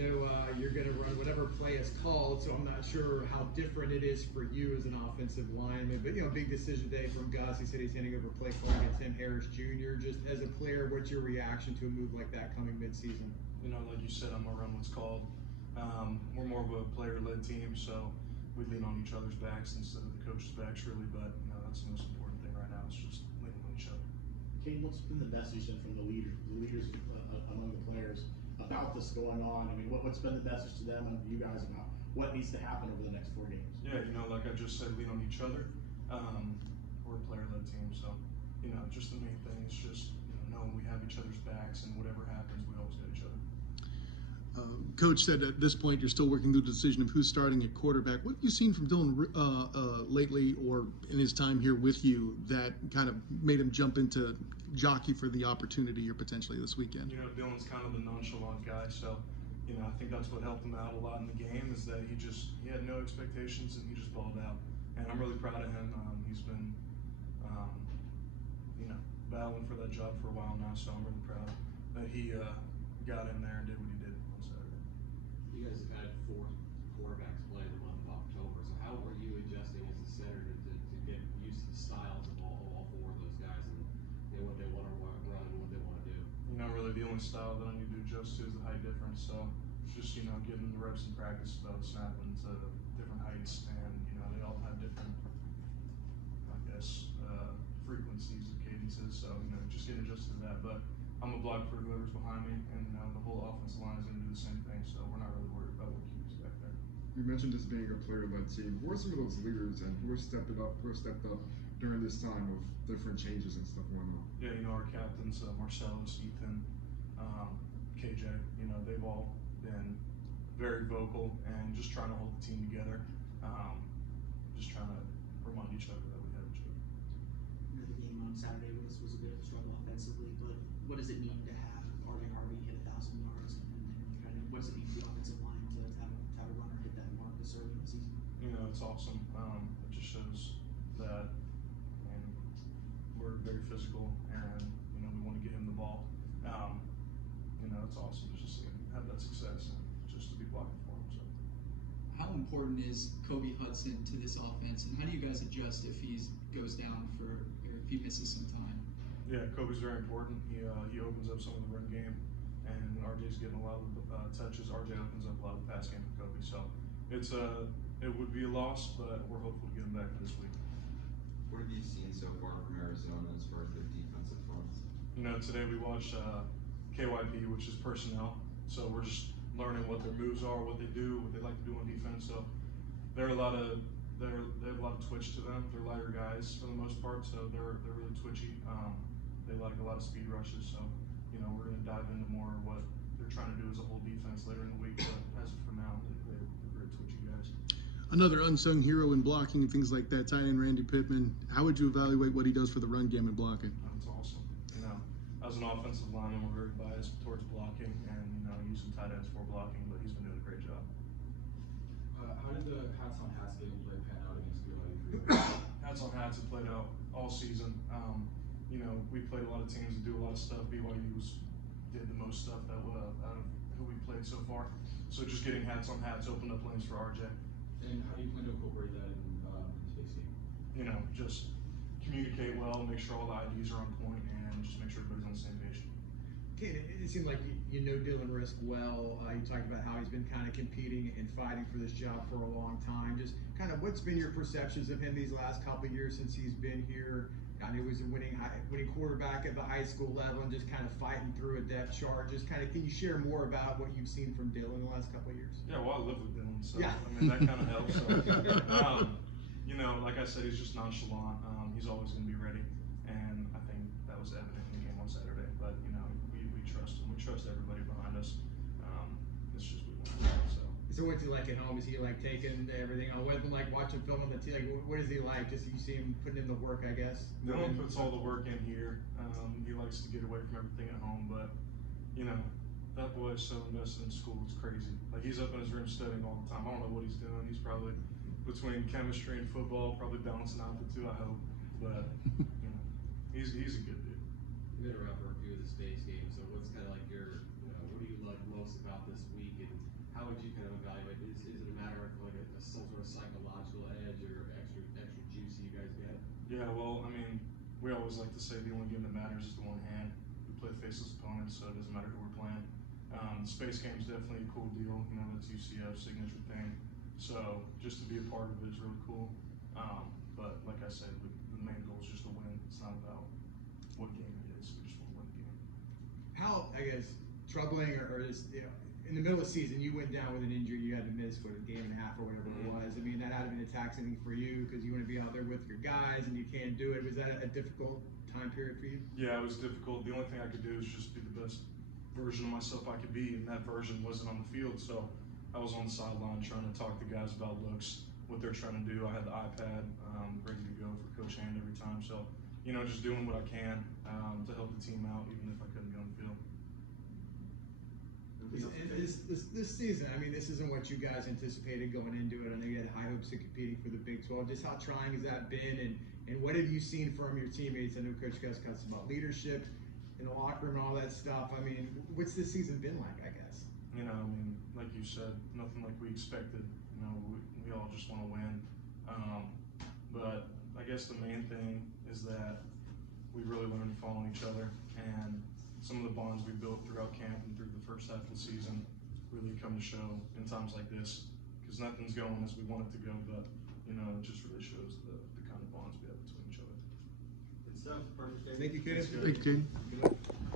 know you're going to run whatever play is called, so I'm not sure how different it is for you as an offensive lineman. But, big decision day from Gus. He said he's handing over play call against Tim Harris Jr. Just as a player, what's your reaction to a move like that coming midseason? Like you said, I'm going to run what's called. We're more of a player-led team, so we lean on each other's backs instead of the coach's backs, really. But, that's the most important thing right now is just leaning on each other. Caden, what's been the message from the leaders among the players about this going on? I mean, what's been the message to them and you guys about what needs to happen over the next 4 games? Yeah, like I just said, lean on each other. We're a player-led team, so just the main thing is just knowing we have each other's backs, and whatever happens, we always got each other. Coach said at this point you're still working through the decision of who's starting at quarterback. What have you seen from Dylan lately, or in his time here with you, that kind of made him jump into jockey for the opportunity here potentially this weekend? Dylan's kind of the nonchalant guy, so I think that's what helped him out a lot in the game, is that he had no expectations and he just balled out. And I'm really proud of him. He's been battling for that job for a while now, so I'm really proud that he got in there and did what he did on Saturday. You guys have had 4 quarterbacks play the month of October, so how are you adjusting as a center to get used to the styles of all 4 of those guys and what they want to run and what they want to do? Really the only style that I need to adjust to is the height difference, so it's just giving them the reps in practice about snapping to different heights, and they all have different, frequencies of cadences, so just getting adjusted to that. But I'm a block for whoever's behind me, and the whole offensive line is going to do the same thing, so we're not really worried about what QB's back there. You mentioned this being a player-led team. Who are some of those leaders, and who have stepped up during this time of different changes and stuff going on? Yeah, our captains, Marcellus, Ethan, KJ, they've all been very vocal and just trying to hold the team together, just trying to remind each other that we have each other. The game on Saturday was a bit of a struggle offensively, but what does it mean to have RJ Harvey hit 1,000 yards, and what does it mean for the offensive line to have a runner hit that mark this early in the season? It's awesome. It just shows that we're very physical, and we want to get him the ball. It's awesome to just have that success and just to be blocking for him. So, how important is Kobe Hudson to this offense, and how do you guys adjust if he goes down or if he misses some time? Yeah, Kobe's very important. He opens up some of the run game, and when RJ's getting a lot of touches, RJ opens up a lot of the pass game for Kobe. So it would be a loss, but we're hopeful to get him back for this week. What have you seen so far from Arizona as far as their defensive fronts? Today we watched KYP, which is personnel. So we're just learning what their moves are, what they do, what they like to do on defense. So they have a lot of twitch to them. They're lighter guys for the most part, so they're really twitchy. They like a lot of speed rushes. So we're going to dive into more of what they're trying to do as a whole defense later in the week. But as of for now, they're very twitchy guys. Another unsung hero in blocking and things like that, tight end Randy Pittman. How would you evaluate what he does for the run game and blocking? That's awesome. As an offensive lineman, we're very biased towards blocking and using tight ends for blocking, but he's been doing a great job. How did the hats on hats game play pan out against BYU for you? Hats on hats have played out all season. We played a lot of teams that do a lot of stuff. BYU did the most stuff out of who we played so far. So just getting hats on hats opened up lanes for RJ. And how do you plan to incorporate that in today's game? Just communicate well, make sure all the IDs are on point, and just make sure everybody's on the same page. Caden, it seems like you know Dylan Risk well. You talked about how he's been kind of competing and fighting for this job for a long time. Just kind of what's been your perceptions of him these last couple of years since he's been here? I know he was a winning quarterback at the high school level and just kind of fighting through a depth chart. Just kind of, can you share more about what you've seen from Dylan the last couple of years? Yeah, well, I live with Dylan, so yeah. That kind of helps. So, like I said, he's just nonchalant. He's always going to be ready, and I think that was evident in the game on Saturday. But we trust him. We trust everybody behind us. It's just we want to. So what's he like at home? Is he like taking everything on? What's it like watching film on the TV? Like, what is he like? Just you see him putting in the work, I guess. Dylan puts all the work in here. He likes to get away from everything at home, but that boy is so invested in school. It's crazy. Like, he's up in his room studying all the time. I don't know what he's doing. He's probably between chemistry and football, probably balancing out the two, I hope. But he's a good dude. You've been around for a few of the space games, so what's kind of like your, what do you like most about this week, and would you kind of evaluate? Is it a matter of like some sort of psychological edge or extra juice you guys get? Yeah, well, I mean, we always like to say the only game that matters is the one hand. We play faceless opponents, so it doesn't matter who we're playing. The space game's definitely a cool deal. You know, that's UCF signature thing. So just to be a part of it is really cool. But like I said, the main goal is just to win. It's not about what game it is. We just want to win the game. How, I guess, troubling or just, you know, in the middle of the season, you went down with an injury, you had to miss for a game and a half or whatever it was. I mean, that had to be taxing for you because you want to be out there with your guys and you can't do it. Was that a difficult time period for you? Yeah, it was difficult. The only thing I could do is just be the best version of myself I could be, and that version wasn't on the field. So I was on the sideline trying to talk to guys about looks, what they're trying to do. I had the iPad ready to go for Coach Hand every time. So, you know, just doing what I can to help the team out, even if I couldn't be on the field. And this season, I mean, this isn't what you guys anticipated going into it. I know you had high hopes of competing for the Big 12. Just how trying has that been, and what have you seen from your teammates? I know Coach Gus talks about leadership in the locker room and all that stuff. I mean, what's this season been like, I guess? You know, I mean, like you said, nothing like we expected. You know, we all just want to win. But I guess the main thing is that we really learned to follow each other, and some of the bonds we built throughout camp and through the first half of the season really come to show in times like this, because nothing's going as we want it to go, but you know, it just really shows the kind of bonds we have between each other. Good stuff. Perfect. Thank you, Caden. That's good. Thank you, Caden.